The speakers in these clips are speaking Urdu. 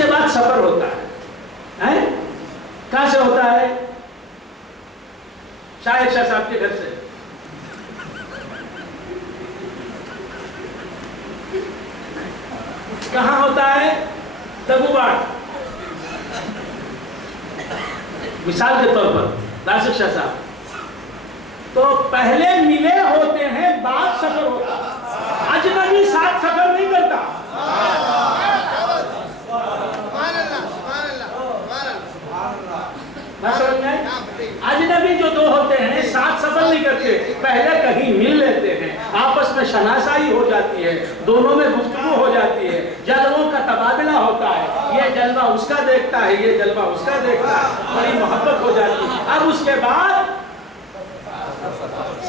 کے بعد سفر ہوتا ہے. کہاں سے ہوتا ہے؟ شاہد شاہ صاحب کے گھر سے. کہاں ہوتا ہے؟ دگوباٹ. مثال کے طور پر راشد شاہ صاحب تو پہلے ملے ہوتے ہیں، بعد سفر ہوتا ہے. اجنبی ساتھ سفر نہیں کرتا. اجنبی جو دو ہوتے ہیں ساتھ سفر نہیں کرتے، پہلے کہیں مل لیتے ہیں، آپس میں شناسائی ہو جاتی ہے، دونوں میں گفتگو ہو جاتی ہے، جلووں کا تبادلہ ہوتا ہے. یہ جلوہ اس کا دیکھتا ہے، یہ جلوہ اس کا دیکھتا ہے، بڑی محبت ہو جاتی ہے. اب اس کے بعد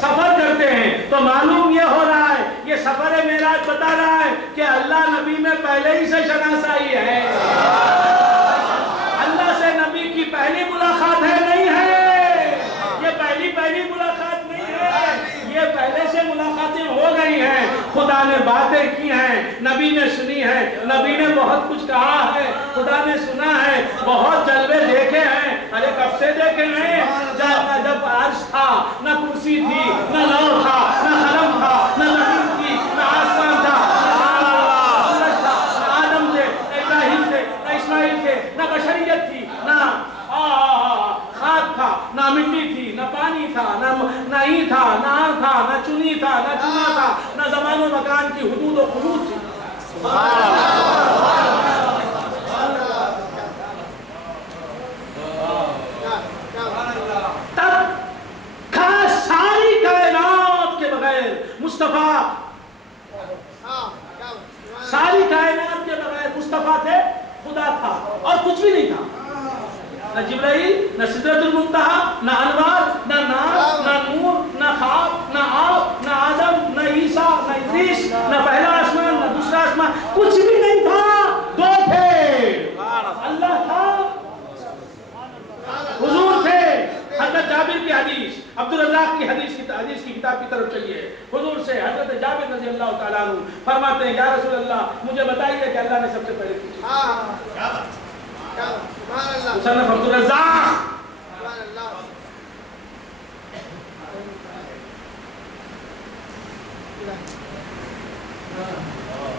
سفر کرتے ہیں تو معلوم یہ ہو رہا ہے، یہ سفر معراج بتا رہا ہے کہ اللہ نبی میں پہلے ہی سے شناسائی ہے. اللہ سے نبی کی پہلی ملاقات ہے نہیں ہے، یہ پہلی ملاقات نہیں ہے، یہ پہلے سے ملاقاتیں ہو گئی ہیں. خدا نے باتیں کی ہیں، نبی نے سنی ہے، نبی نے بہت کچھ کہا ہے، خدا نے سنا ہے، بہت جلوے دیکھے ہیں. ارے کب سے دیکھے ہیں؟ جب عرش تھا، نہ کرسی تھی، نہ لو تھا، نہ قلم تھا، نہ زمین تھی، نہ آسمان تھا، سورج تھا، نہ آدم تھے، نہ ابراہیم تھے، نہ اسماعیل تھے، نہ بشریت تھی، نہ خاک تھا، نہ مٹی تھی، نہ پانی تھا، نہ ہی تھا، نہ آن تھا، نہ چنی تھا، نہ چنا تھا، نہ زمان و مکان کی حدود و خلود تھی. تب ساری کائنات کے بغیر مصطفیٰ، ساری کائنات کے بغیر مصطفیٰ تھے، خدا تھا اور کچھ بھی نہیں تھا. نہ جبرائیل، نہ سدرۃ المنتہا، نہ انوار، نہ نار، نہ نور، نہ خواب، نہ آب، نہ آدم، نہ عیسیٰ، نہ ادریس، نہ پہلا آسمان، نہ دوسرا آسمان، کچھ بھی نہیں تھا. دو تھے، اللہ تھا، حضور تھے. حضرت جابر کی حدیث، عبدالرزاق کی حدیث کی کتاب کی طرف چلیے. حضور سے حضرت جابر رضی اللہ تعالیٰ عنہ فرماتے ہیں، یا رسول اللہ مجھے بتائیے کہ اللہ نے سب سے پہلے کی مصنف عبدالرزاق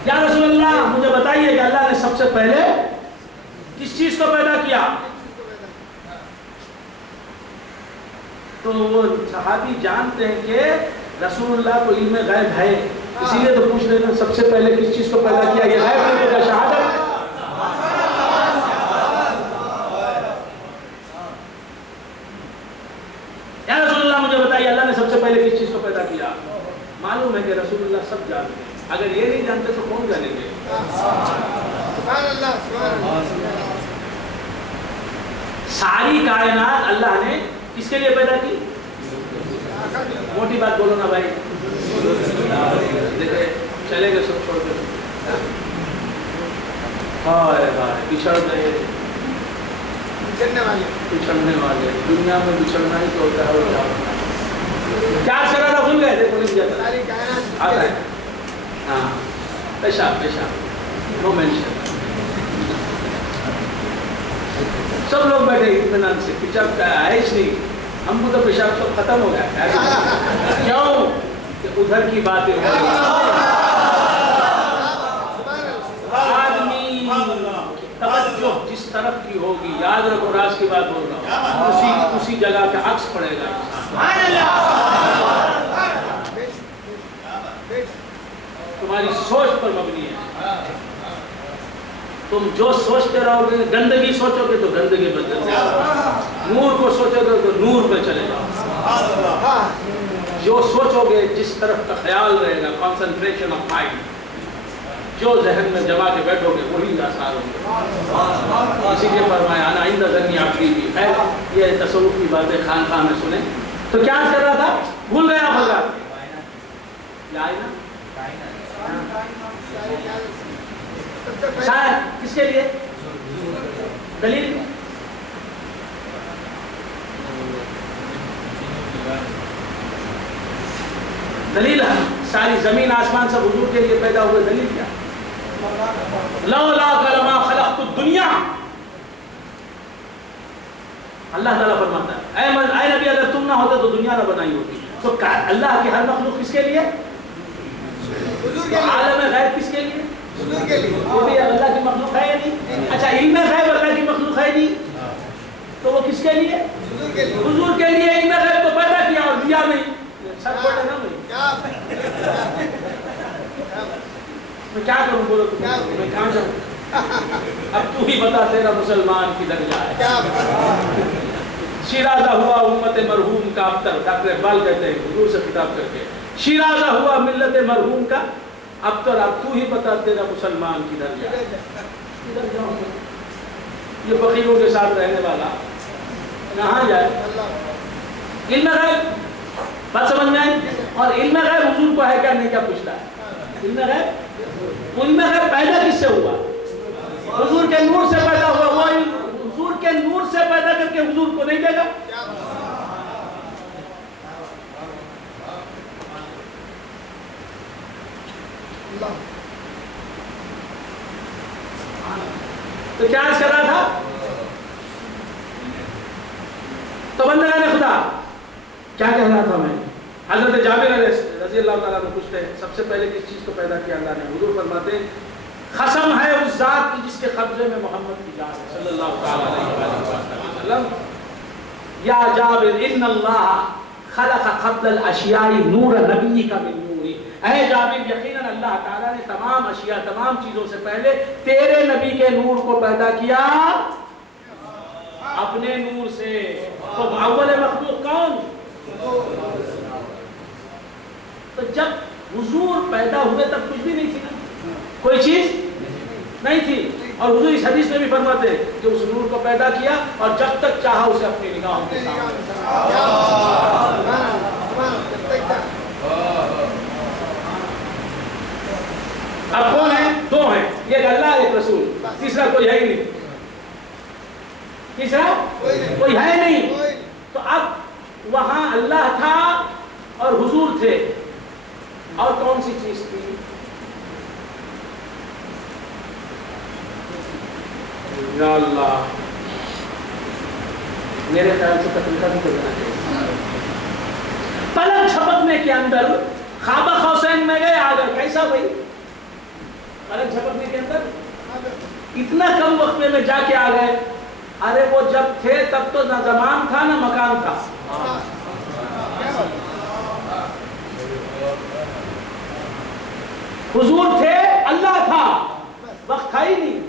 یا رسول اللہ مجھے بتائیے کہ اللہ نے سب سے پہلے کس چیز کو پیدا کیا؟ تو وہ صحابی جانتے ہیں کہ رسول اللہ کو علم غیب ہے، اسی لیے تو پوچھ رہے ہیں سب سے پہلے کس چیز کو پیدا کیا؟ یہ غیب ہے کہ شہادت؟ یا رسول اللہ مجھے بتائیے اللہ نے سب سے پہلے کس چیز کو پیدا کیا؟ معلوم ہے کہ رسول اللہ سب جانتے ہیں، اگر یہ نہیں جانتے تو کون جانیں گے؟ ساری کائنات اللہ نے کس کے لیے پیدا کی؟ موٹی بات بولو نا بھائی، دیکھے چلے گئے سب چھوڑ کر، بچھڑ گئے، بچھڑنے والے. دنیا میں بچھڑنا ہی تو ہوتا ہے. اور کیا کرا تھا بھول گئے تھے؟ پولیس جاتا آتا ہے. ہاں پیشاب نو مینشن. سب لوگ بیٹھے اطمینان سے، پیشاب کا ہے ہی نہیں. ہم کو تو پیشاب سب ختم ہو گیا. کیوں کہ ادھر کی باتیں ہو رہی. آدمی توجہ جس طرف کی ہوگی، یاد رکھو راز کی بات بول رہا ہوں، اسی جگہ کا عکس پڑے گا. تمہاری سوچ پر مبنی ہے. تم جو سوچتے رہو گے، گندگی سوچو گے تو گندگی پر چلے جاؤ، نور کو سوچو گے تو نور پہ چلے جاؤ. جو سوچو گے، جس طرف کا خیال رہے گا، کنسنٹریشن آف مائنڈ، جو ذہن میں جما کے بیٹھو گے وہی آثار ہوں گے. اسی لیے فرمایا انا عند ظن عبدی بی. یہ تصوف کی باتیں خان میں سنیں. تو کیا کر رہا تھا؟ بھول گیا بھلا شاید کس کے لیے؟ دلیل دلیل ساری زمین آسمان سب حضور کے لیے پیدا ہوئے. دلیل کیا؟ لولاک لما خلقت الدنیا. اللہ تعالیٰ فرماتا ہے اے نبی اگر تم نہ ہوتے تو دنیا نہ بنائی ہوتی. تو اللہ کی ہر مخلوق کس کے لیے؟ عالم غیب کس کے لیے؟ وہ بھی اللہ کی مخلوق ہے یا نہیں؟ اچھا علم غیب اللہ کی مخلوق ہے نہیں تو وہ کس کے لیے؟ حضور کے لیے. علم غیب کو پیدا کیا اور دیا نہیں. سب بولے نا میں کیا کروں؟ بولو میں کہاں جاؤں؟ اب تو ہی بتا تیرا مسلمان کدھر جائے. شیرازہ ہوا امت مرحوم کا ابتر. ڈاکٹر اقبال کہتے ہیں حضور سے خطاب کر کے شیرازہ ہوا ملت مرحوم کا ابتر. اب تو ہی بتا تیرا مسلمان کدھر جائے. کدھر جاؤں گا؟ یہ فقیروں کے ساتھ رہنے والا کہاں جائے؟ علم غیب بات سمجھ میں آئی. اور علم غیب حضور کو ہے کیا نہیں کیا پوچھتا ہے. علم غیب علم غیب پیدا کس سے ہوا؟ حضور کے نور سے پیدا ہوا. وہ حضور کے نور سے پیدا کر کے حضور کو نہیں دے گا. تو کیا عرض کر رہا تھا؟ تو بندگان خدا کیا کہہ رہا تھا میں؟ حضرت جابر رضی اللہ تعالیٰ عنہ پوچھتے ہیں سب سے پہلے کس چیز کو پیدا کیا اللہ نے؟ حضور فرماتے ہیں قسم ہے اس ذات کی جس کے قبضے میں محمد کی جان ہے صلی اللہ تعالیٰ علیہ وسلم. یا جابر ان اللہ خلق قبل الاشیاء نور نبی کا من نوری. اے جابر یقیناً اللہ تعالیٰ نے تمام اشیاء تمام چیزوں سے پہلے تیرے نبی کے نور کو پیدا کیا اپنے نور سے. تو اول مخلوق کون؟ تو جب حضور پیدا ہوئے تب کچھ بھی نہیں تھی نا, کوئی چیز نہیں تھی. اور حضور اس حدیث میں بھی فرماتے ہیں کہ اس نور کو پیدا کیا اور جب تک چاہا اسے اپنی نگاہوں کے سامنے. اب کون ہے؟ دو ہیں, ایک اللہ ایک رسول, تیسرا کوئی ہے ہی نہیں. تیسرا کوئی ہے نہیں. تو اب وہاں اللہ تھا اور حضور تھے, اور کون سی چیز تھی؟ یا اللہ میرے خیال سے تفریقہ بھی کرنا چاہیے. پلک جھپکنے کے اندر خوابہ حسین میں گئے آ گئے. کیسا بھائی؟ پلک جھپکنے کے اندر اتنا کم وقت میں جا کے آ گئے. ارے وہ جب تھے تب تو نہ زمان تھا نہ مکان تھا. حضور تھے, اللہ تھا, وقت تھا ہی نہیں.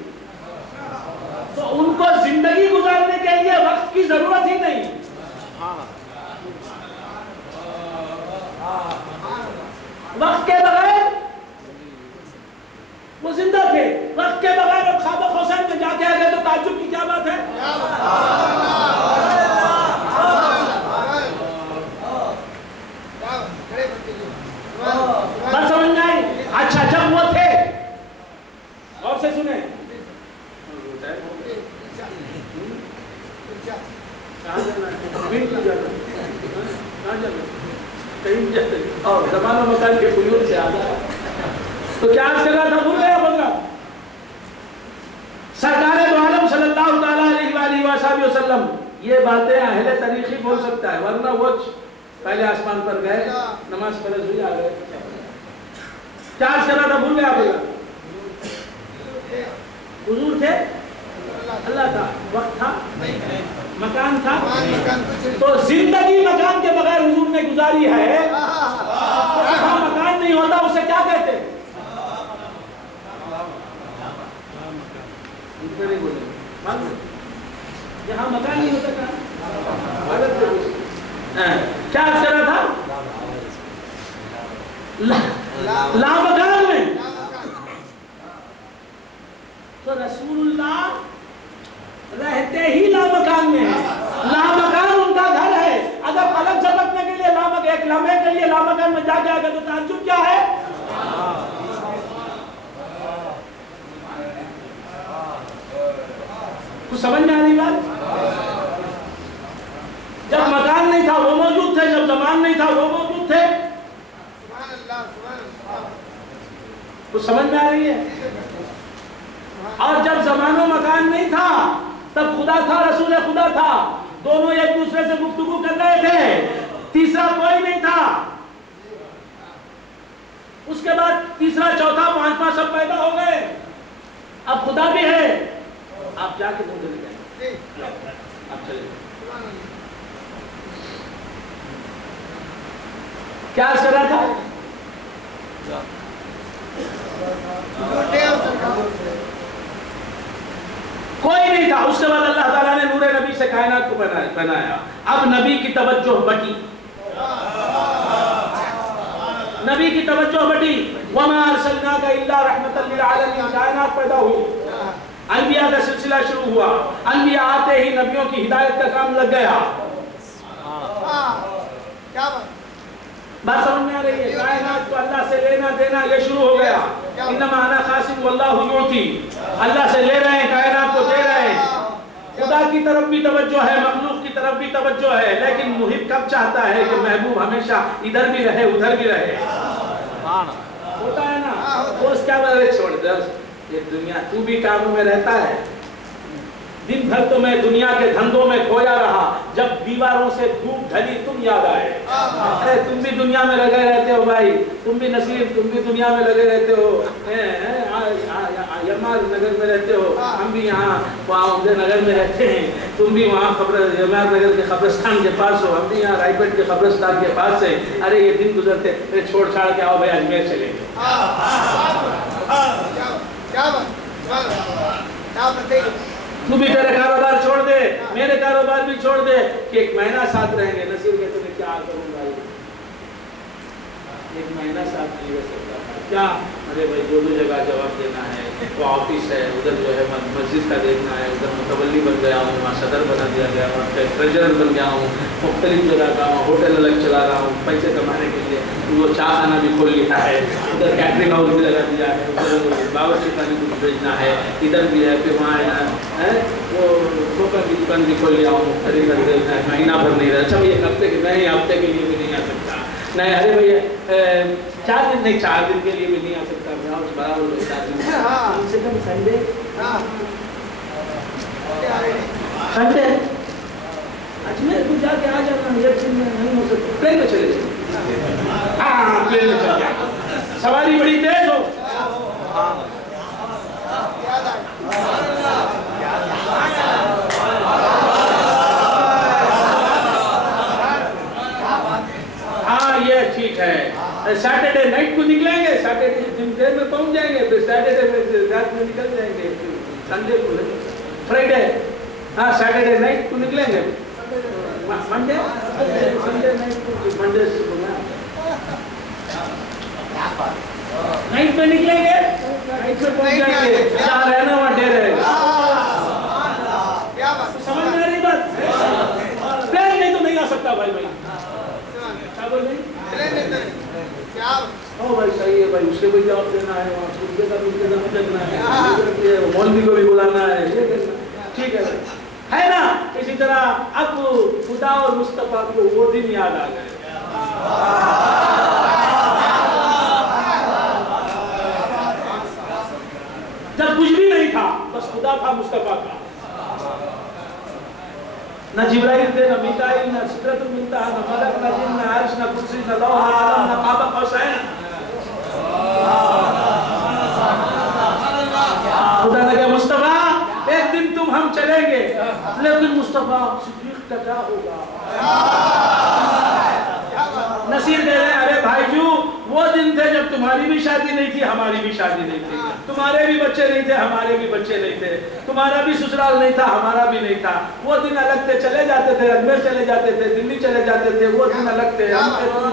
تو ان کو زندگی گزارنے کے لیے وقت کی ضرورت ہی نہیں. وقت کے بغیر وہ زندہ تھے. وقت کے بغیر اب خوابہ حسین میں جا کے آ گئے تو تعجب کی کیا بات ہے؟ بات سمجھ میں آئی؟ اچھا جب وہ تھے, اور سے سنیں, اور زمان و مکان کے قیود سے آگا. تو کیا عرض کر رہا تھا؟ بھول گیا بندہ. سرکار دو عالم صلی اللہ تعالیٰ علیہ وآلہ وسلم یہ باتیں اہل طریقی بول سکتا ہے, ورنہ وہ پہلے آسمان پر گئے, نماز فرض ہوئی, آ گئے. کیا عرض کر رہا تھا؟ بھول گیا بندہ. حضور تھے, اللہ تھا, وقت تھا, مکان تھا. تو زندگی مکان کے بغیر حضور نے گزاری ہے. جہاں مکان نہیں ہوتا اسے کیا کہتے؟ جہاں مکان نہیں ہوتا کیا عرض کر رہا تھا؟ لا مکان میں. تو رسول اللہ رہتے ہی لامکان میں ہے. لامکان ان کا گھر ہے. اگر پلک جھپکنے کے لیے ایک لمحے کے لیے لامکان میں جا کے آ گئے تو تعجب کیا ہے؟ کچھ سمجھ میں آ رہی بات؟ جب مکان نہیں تھا وہ موجود تھے, جب زمان نہیں تھا وہ موجود تھے. کچھ سمجھ میں آ رہی ہے؟ اور جب زمان و مکان نہیں تھا تب خدا تھا، رسول خدا تھا، دونوں ایک دوسرے سے گفتگو کر رہے تھے، تیسرا کوئی نہیں تھا۔ اس کے بعد تیسرا چوتھا پانچواں سب پیدا ہو گئے، اب خدا بھی ہے۔ آپ جا کے منہ دے جائیں، آپ چلے کیا کر رہا تھا؟ کوئی نہیں تھا۔ اس کے بعد اللہ تعالیٰ نے نور نبی سے کائنات کو بنایا۔ اب نبی کی توجہ بٹی، نبی کی توجہ بٹی۔ وَمَا أَرْسَلْنَاكَ إِلَّا رَحْمَةً لِلْعَالَمِينَ، کائنات پیدا ہوئی، انبیاء کا سلسلہ شروع ہوا، انبیاء آتے ہی نبیوں کی ہدایت کا کام لگ گیا۔ بات سمجھ میں آ رہی ہے؟ کائنات کو اللہ سے لینا دینا یہ شروع ہو گیا۔ انما انا قاسم واللہ یعطی، اللہ سے لے رہے ہیں، کائنات کو دے رہے ہیں۔ خدا کی طرف بھی توجہ ہے، مخلوق کی طرف بھی توجہ ہے، لیکن محب کب چاہتا ہے کہ محبوب ہمیشہ ادھر بھی رہے ادھر بھی رہے؟ ہوتا ہے نا، دوست کیا بولے چھوڑ دے یہ دنیا، تو بھی کاموں میں رہتا ہے، دن بھر تو میں دنیا کے دھندوں میں کھویا رہا، جب دیواروں سے دھوپ ڈھلی تم یاد آئے۔ ارے تم بھی دنیا میں لگے رہتے ہو بھائی، تم بھی نصیر، تم بھی دنیا میں لگے رہتے ہو، یمار نگر میں رہتے ہو، ہم بھی یہاں عمدہ نگر میں رہتے ہیں، تم بھی وہاں یمار نگر کے قبرستان کے پاس ہو، ہم بھی یہاں رائے گڑھ کے قبرستان کے پاس ہیں۔ ارے یہ دن گزرتے چھوڑ چھاڑ کے آؤ بھائی اجمیر چلیں گے۔ تو بھی تیرے کاروبار چھوڑ دے، میرے کاروبار بھی چھوڑ دے کہ ایک مہینہ ساتھ رہیں گے۔ نصیر کہتے ہیں کیا کروں بھائی، ایک مہینہ ساتھ نہیں رہ سکتا کیا؟ ارے بھائی دو جگہ جواب دینا ہے، وہ آفس ہے، ادھر جو ہے مسجد کا دیکھنا ہے، ادھر متولی بن گیا ہوں، وہاں صدر بنا دیا گیا، وہاں ٹریجرر بن گیا ہوں، مختلف جگہ کا ہوں، ہوٹل الگ چلا رہا ہوں پیسے کمانے کے لیے، وہ چائے خانہ بھی کھول لیا ہے، ادھر کیٹرنگ ہاؤس بھی لگا دیا ہے، ادھر باورچی خانے کو بھی بھیجنا ہے، ادھر بھی ہے، پھر وہاں ہے وہ ٹھوکر کی دکان بھی کھول لیا ہوں، خرید کر دینا ہے، مہینہ بھر نہیں رہا۔ اچھا ایک ہفتے کے نہیں، ہفتے کے لیے بھی نہیں آ سکتا، نہیں ارے بھائی 4 دن نہیں، 4 دن کے لیے بھی نہیں آ سکتا، برابر 4 دن کم سے کم سنڈے سنڈے اجمیر کو جا کے آ جانا، ایک دن میں نہیں ہو سکتا، پلین میں چلے جائیں۔ ہاں پلین میں چل جائیں، سواری بڑی تیز ہو۔ ہاں یہ ٹھیک ہے، سیٹرڈے نائٹ کو نکلیں گے، سیٹرڈے دن دیر میں پہنچ جائیں گے، پھر سیٹرڈے میں رات میں نکل جائیں گے، سنڈے کو فرائیڈے، ہاں سیٹرڈے نائٹ کو نکلیں گے، منڈے سنڈے نائٹ کو، منڈے سے نائٹ میں نکلیں گے، نائٹ میں پہنچ جائیں گے، جہاں رہنا وہاں ڈیر رہے گا۔ سمجھ میں آ رہی بات؟ پلان نہیں تو نہیں آ سکتا بھائی بھائی، کیا بول رہے ہیں؟ او بھائی صحیح ہے بھائی، اس کے بھی جواب دینا ہے، وہاں سورجے کا بھی انتظام کرنا ہے، مولوی کو بھی بلانا ہے، یہ کرنا ٹھیک ہے نا؟ اسی طرح اب خدا اور مصطفیٰ کو وہ دن یاد آ گئے، جب کچھ بھی نہیں تھا، بس خدا تھا مصطفیٰ کا، نہ جبرائیل تھے، نہ میکائیل، نہ سدرۃ المنتہا، نہ ملک، نہ جن، نہ عرش، نہ کرسی، نہ لوح قلم، نہ قاب قوسین۔ خدا نے کہا مصطفیٰ ایک دن تم ہم چلیں گے، لیکن مصطفیٰ صدیق کا کیا ہوگا؟ نصیر دے رہے ہیں، ارے بھائی جو وہ دن تھے جب تمہاری بھی شادی نہیں تھی، ہماری بھی شادی نہیں تھی، تمہارے بھی بچے نہیں تھے، ہمارے بھی بچے نہیں تھے، تمہارا بھی سسرال نہیں تھا، ہمارا بھی نہیں تھا، وہ دن الگ تھے، چلے جاتے تھے، اجمیر چلے جاتے تھے، دلی چلے جاتے تھے، وہ دن الگ تھے، ہم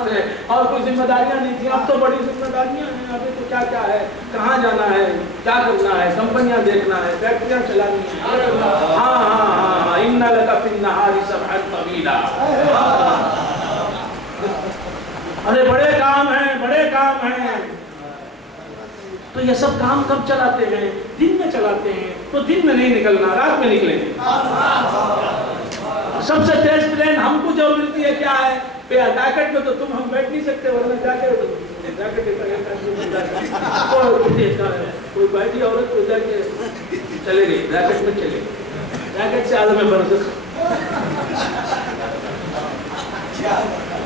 تھے، اور کوئی ذمہ داریاں نہیں تھیں، اب تو بڑی ذمہ داریاں ہیں، ابھی تو کیا کیا ہے، کہاں جانا ہے، کیا کرنا ہے، کمپنیاں دیکھنا ہے، فیکٹریاں چلانی ہیں، ہاں ہاں ہاں، اِنَّ لَكَ فِي النَّهَارِ سَبْحًا طَوِيلًا۔ ارے بڑے کام ہیں، بڑے کام ہیں، تو یہ سب کام کب چلاتے ہیں؟ دن میں چلاتے ہیں، تو دن میں نہیں نکلنا، رات میں نکلیں گے۔ سب سے تیز پلین ہم کو جو ملتی ہے کیا ہے؟ جیکٹ میں تو تم ہم بیٹھ نہیں سکتے، ورنہ جیکٹ کوئی بیٹھی عورت کو جا کے چلے گئی ریکٹ میں چلے گئی, ریکٹ سے عالم برزخ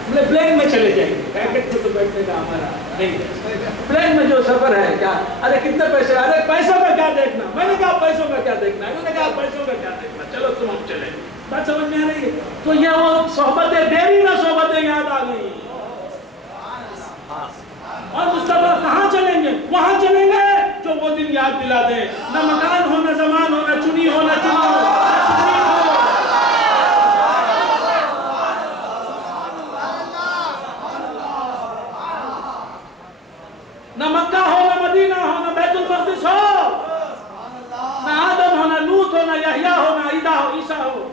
پلین میں چلے جائیں گے, ریکٹ میں تو بیٹھنے کا ہمارا نہیں ہے. پلین میں جو سفر ہے کیا, ارے کتنے پیسے, ارے پیسوں کا کیا دیکھنا, میں نے کہا پیسوں کا کیا دیکھنا, انہوں نے کہا پیسوں کا کیا دیکھنا, چلو تم ہم چلیں. بات سمجھ میں آ رہی ہے؟ تو یہ وہ صحبتیں دیری نہ صحبتیں یاد آ گئی. اور مصطفیٰ کہاں چلیں گے؟ وہاں چلیں گے جو وہ دن یاد دلا دیں. نہ مکان ہو, نہ زمان ہو, نہ چنی ہو, نہ چنا ہو, نہ مکہ ہو, نہ مدینہ ہو, نہ بیت المقدس ہو, نہ آدم ہو, نہ لوط ہو, نہ یحییٰ ہو, نہ عیسیٰ ہو, عیسیٰ ہو.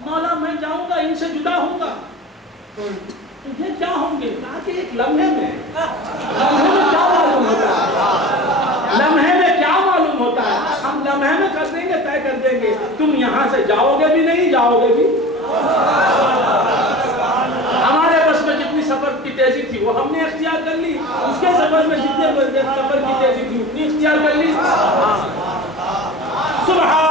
مولا میں جاؤں گا, ان سے جدا ہوں گا. یہ کیا ہوں گے؟ کہا کہ ایک لمحے میں کیا معلوم ہوتا ہے, لمحے میں کیا معلوم ہوتا ہے, ہم لمحے میں کر دیں گے, طے کر دیں گے. تم یہاں سے جاؤ گے بھی نہیں, جاؤ گے بھی. ہمارے بس میں جتنی سفر کی تیزی تھی وہ ہم نے اختیار کر لی, اس کے سفر میں جتنے سفر کی تیزی تھی اتنی اختیار کر لی. سبحان